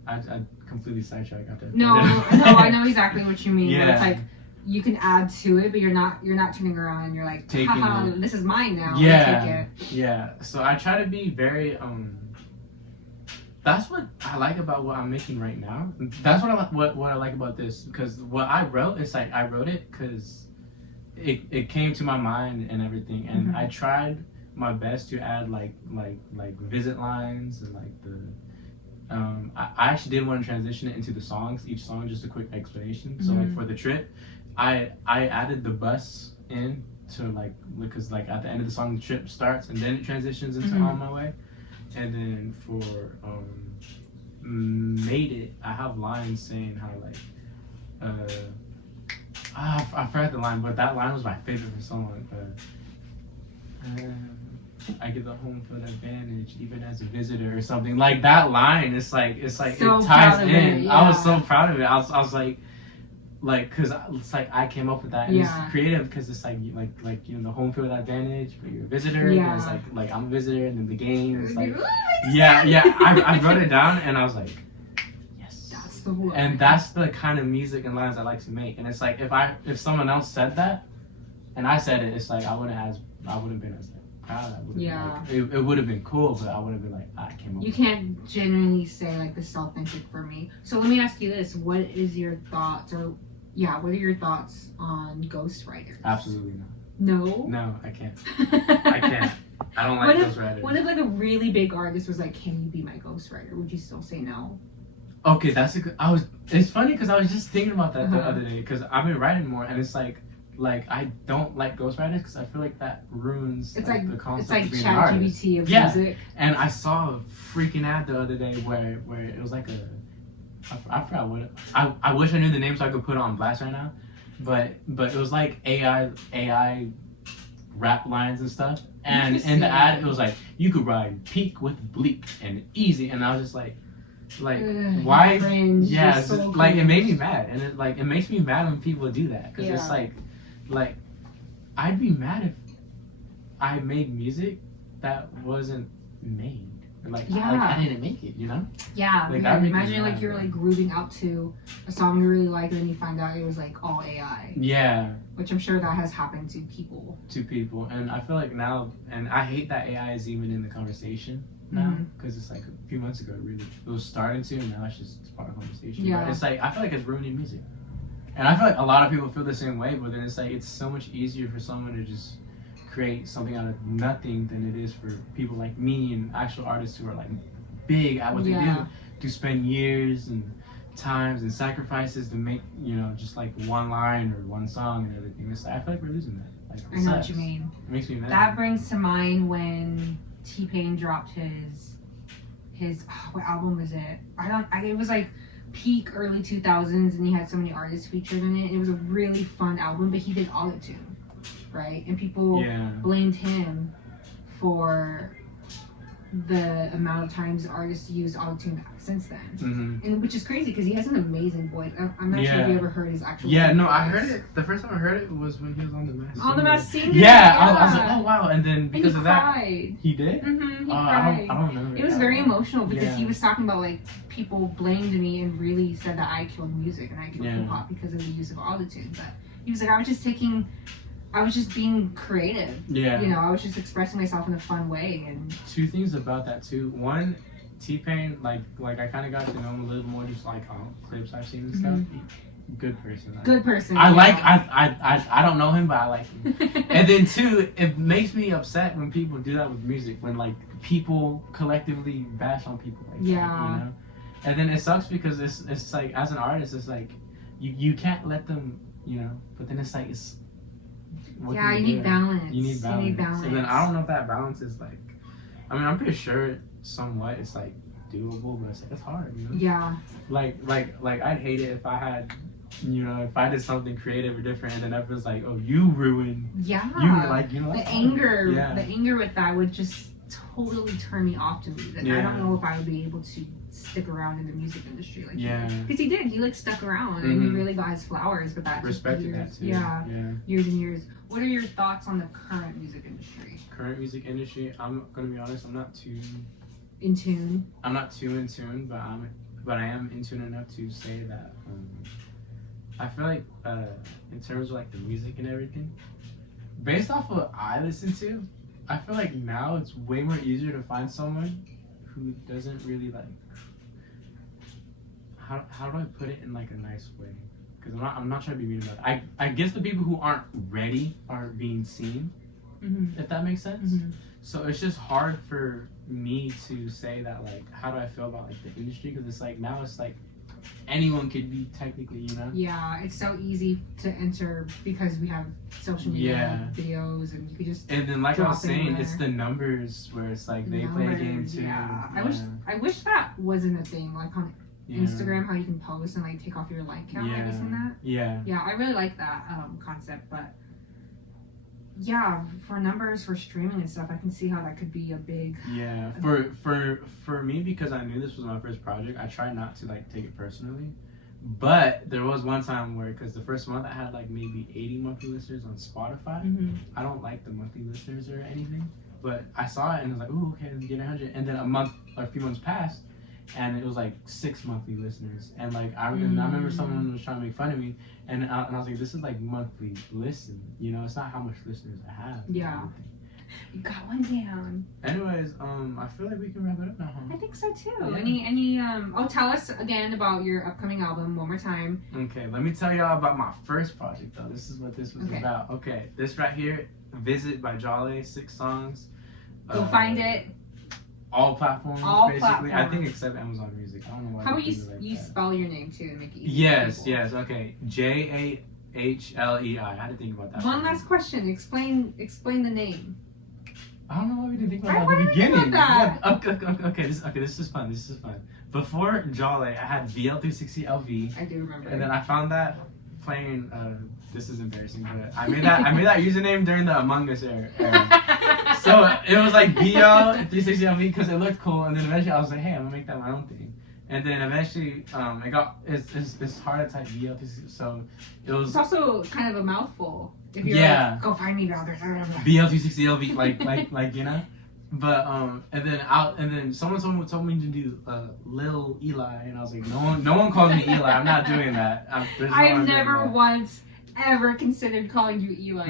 I completely sidetracked out there. No, I know exactly what you mean. Yeah. It's like you can add to it, but you're not turning around and you're like, haha, this is mine now. Yeah. Yeah. So I try to be very that's what I like about what I'm making right now. That's what I like about this, because what I wrote, it's like I wrote it because it came to my mind and everything, and Mhm. I tried my best to add like visit lines and like the I actually did want to transition it into the songs, each song just a quick explanation. So like Mhm. for the trip, I added the bus in to like because like at the end of the song the trip starts and then it transitions into Mhm. On My Way, and then for Made It, I have lines saying how like I forgot the line, but that line was my favorite song. I give the home field advantage even as a visitor or something like that line. It's like So it proud ties of in. it, I was yeah. so proud of it. I was like because it's like I came up with that and Yeah. it's creative because it's like you know the home field advantage, but you're a visitor. And Yeah. it's like I'm a visitor and then the game is like Ooh, yeah. I wrote it down and I was like. That's the one. And that's the kind of music and lines I like to make. And it's like if someone else said that, and I said it, it's like I wouldn't been as like, proud. I would Yeah. like, it would have been cool, but I would have been like I came up. You can't genuinely say like this is authentic for me. So let me ask you this: what is your thoughts, or what are your thoughts on ghostwriters? Absolutely not. No. No, I can't. I can't. I don't like ghostwriters. What if like a really big artist was like, "Can you be my ghostwriter?" Would you still say no? Okay, that's a good. It's funny because I was just thinking about that the Uh-huh. other day because I've been writing more, and it's like I don't like ghostwriters because I feel like that ruins It's the like concept it's like of being an artist. ChatGPT of Yeah. music. And I saw a freaking ad the other day where it was like I forgot what I wish I knew the name so I could put it on blast right now, but it was like AI rap lines and stuff, and in the ad it was like you could ride peak with bleak and easy, and I was just like why? Cringe. Yeah, You're so like it made me cringe. mad, and it makes me mad when people do that because it's like I'd be mad if I made music that wasn't made. Like I didn't make it, you know? Yeah, Like, that makes me imagine like mad, you're bro. like grooving out to a song you really like, and then you find out it was like all AI. Yeah, Which I'm sure that has happened to people. to people, and I feel like now, and I hate that AI is even in the conversation now because it's like a few months ago, it was starting to, and now it's just part of conversation. Yeah. But it's like I feel like it's ruining music, and I feel like a lot of people feel the same way. But then it's like it's so much easier for someone to just create something out of nothing than it is for people like me and actual artists who are like big at what they do to spend years and times and sacrifices to make just like one line or one song and everything. It's like, I feel like we're losing that. Like, I know what you mean. It makes me mad. That brings to mind when T-Pain dropped his what album was it? It was like peak early 2000s, and he had so many artists featured in it. It was a really fun album, but he did autotune, right? And people blamed him for the amount of times artists used autotune since then, and which is crazy because he has an amazing voice. I'm not sure if you ever heard his actual. Yeah, no, voice. I heard it. The first time I heard it was when he was on The Masked Singer. On The Masked Singer. Yeah, I was like, oh wow, and then because and of cried. that, he did. He cried. I don't remember. It was very emotional because he was talking about like people blamed me and really said that I killed music and I killed hip hop because of the use of autotune. But he was like, I was just being creative. Yeah. I was just expressing myself in a fun way. And two things about that too. One, T-Pain, like I kind of got to know him a little more just like on clips I've seen and stuff. Good person. Good person. I don't know him, but I like him. And then two, it makes me upset when people do that with music. When like people collectively bash on people like that, And then it sucks because it's like as an artist, it's like you can't let them, But then it's like you need balance. You need balance. And then I don't know if that balance is like. I mean, I'm pretty sure somewhat it's like doable, but it's hard, Yeah. Like I'd hate it if I had, if I did something creative or different, and then everyone's like, "Oh, you ruined." Yeah. You were like, the anger. Yeah. The anger with that would just totally turn me off to music. I don't know if I would be able to stick around in the music industry like because he did. He like stuck around and he really got his flowers, but that respected years, that too. Yeah. Years and years. What are your thoughts on the current music industry? Current music industry, I'm gonna be honest, I'm not too in tune. I'm not too in tune, but I am in tune enough to say that I feel like in terms of like the music and everything, based off of what I listen to, I feel like now it's way more easier to find someone who doesn't really like how do I put it in like a nice way? because I'm not trying to be mean about it. I guess the people who aren't ready aren't being seen, if that makes sense. So it's just hard for me to say that, like, how do I feel about, like, the industry, because it's like now it's like anyone could be technically, you know. Yeah, it's so easy to enter because we have social media videos, and you could just. And then, like I was saying, anywhere. it's the numbers where it's like they play a game too. Yeah. I wish that wasn't a thing, like on Instagram, how you can post and like take off your like count. Have you seen that? Yeah, I really like that concept, but yeah, for numbers, for streaming and stuff, I can see how that could be a big. Yeah, for me, because I knew this was my first project, I tried not to like take it personally. But there was one time where, because the first month I had like maybe 80 monthly listeners on Spotify. I don't like the monthly listeners or anything, but I saw it and I was like, ooh, okay, let me get 100. And then a few months passed, and it was like 6 monthly listeners. And like I remember someone was trying to make fun of me, and I was like, this is like monthly listen, you know, it's not how much listeners I have. Yeah. You got one down. Anyways, I feel like we can wrap it up now, huh? I think so too. Yeah. Tell us again about your upcoming album one more time. Okay, let me tell y'all about my first project though. This is what this was about. Okay, this right here, Visit by Jahlei, 6 songs. Go find it. All platforms, basically. Platforms. I think except Amazon Music. I don't know why. How about you spell your name too to make it easy? Yes, okay. Jahlei. I had to think about that. One last question. Explain the name. I don't know why we didn't think about that at the beginning. Yeah, okay, this is fun. Before Jahlei, I had VL360LV. I do remember. And then I found that playing. This is embarrassing, but I made that username during the Among Us era. So it was like VL360LV because it looked cool, and then eventually I was like, hey, I'm gonna make that my own thing. And then eventually, it's hard to type VL360, so it was. It's also kind of a mouthful. If you're like, go find me VL360LV, like you know. But and then someone told me to do Lil Eli, and I was like, no one calls me Eli. I'm not doing that. I've never once ever considered calling you Eli.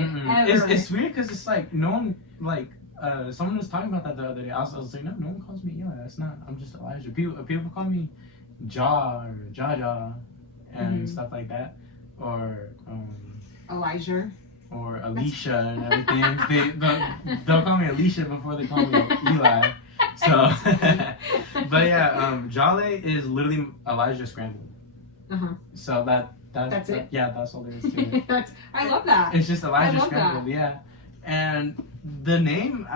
Ever. It's weird because it's like no one like. Someone was talking about that the other day. I was like, no one calls me Eli. That's not. I'm just Elijah. People call me Ja or Jaja and stuff like that, or Elijah. Or Alicia and everything. They'll call me Alicia before they call me Eli. So, but yeah, Jahlei is literally Elijah scrambled. So that's it. Yeah, that's all there is to it. I love that. It's just Elijah scrambled. Yeah, and the name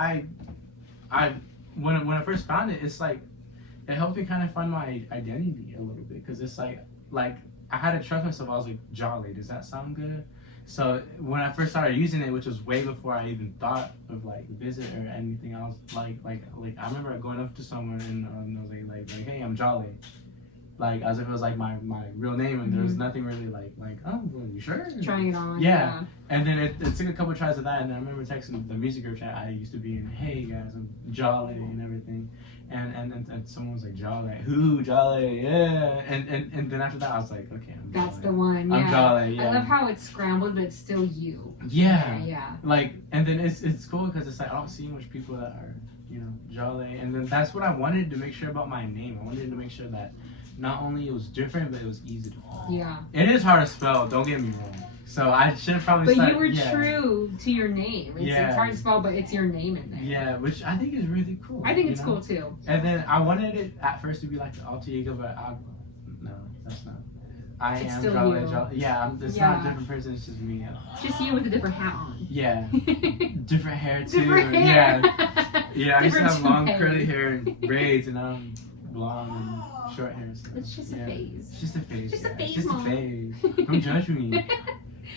when I first found it, it's like it helped me kind of find my identity a little bit, because it's like I had to trust myself. I was like, Jahlei, does that sound good? So when I first started using it, which was way before I even thought of like Visit or anything else, like I remember going up to someone and I was like, hey, I'm Jahlei, like as if it was like my real name, and there was nothing really like oh, well, you sure? Trying it on. Yeah. And then it took a couple of tries of that, and then I remember texting the music group chat I used to be in, hey guys, I'm Jahlei and everything. And someone was like, Jahlei, who Jahlei, yeah, and then after that I was like, okay, I'm that's Jahlei. The one. Yeah. I'm Jahlei, yeah. I love how it's scrambled, but it's still you. Yeah. Like, and then it's cool because it's like I don't see much people that are, you know, Jahlei, and then that's what I wanted to make sure about my name. I wanted to make sure that not only it was different, but it was easy to spell. Yeah. It is hard to spell. Don't get me wrong. So I should probably. But you were true to your name. It's hard to spell, but it's your name in there. Yeah, which I think is really cool. I think it's cool too. And then I wanted it at first to be like the alter ego, but no, that's not. It's am Jahlei. Yeah, it's not a different person. It's just me. Just you with a different hat on. Yeah, different hair too. Different hair. Yeah. I used to have long curly hair and braids, and now I'm blonde and short hair. So, it's just a phase. It's just a phase. Just a phase, It's just Mom. a phase. Don't judge me.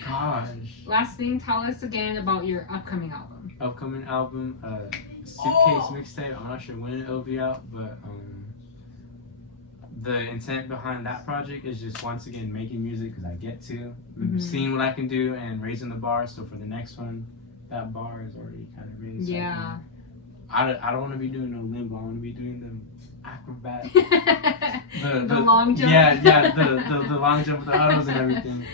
Gosh. Last thing, tell us again about your upcoming album. Suitcase mixtape. I'm not sure when it'll be out, but the intent behind that project is just once again making music because I get to, seeing what I can do and raising the bar. So for the next one, that bar is already kind of raised. Yeah. I don't want to be doing no limbo. I want to be doing the acrobat. the long jump. Yeah, the long jump with the huddles and everything.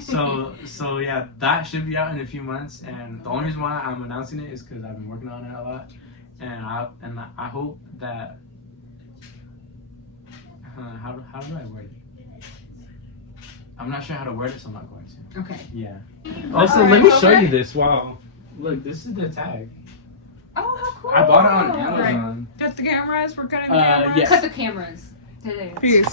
So yeah, that should be out in a few months, and the only reason why I'm announcing it is because I've been working on it a lot, and I hope that how do I word it? I'm not sure how to word it, so I'm not going to. Okay. Yeah. Also, let me show you this. Wow. Look, this is the tag. Oh, how cool! I bought it on Amazon. Cut the cameras. We're cutting the cameras. Yes. Cut the cameras today. Peace.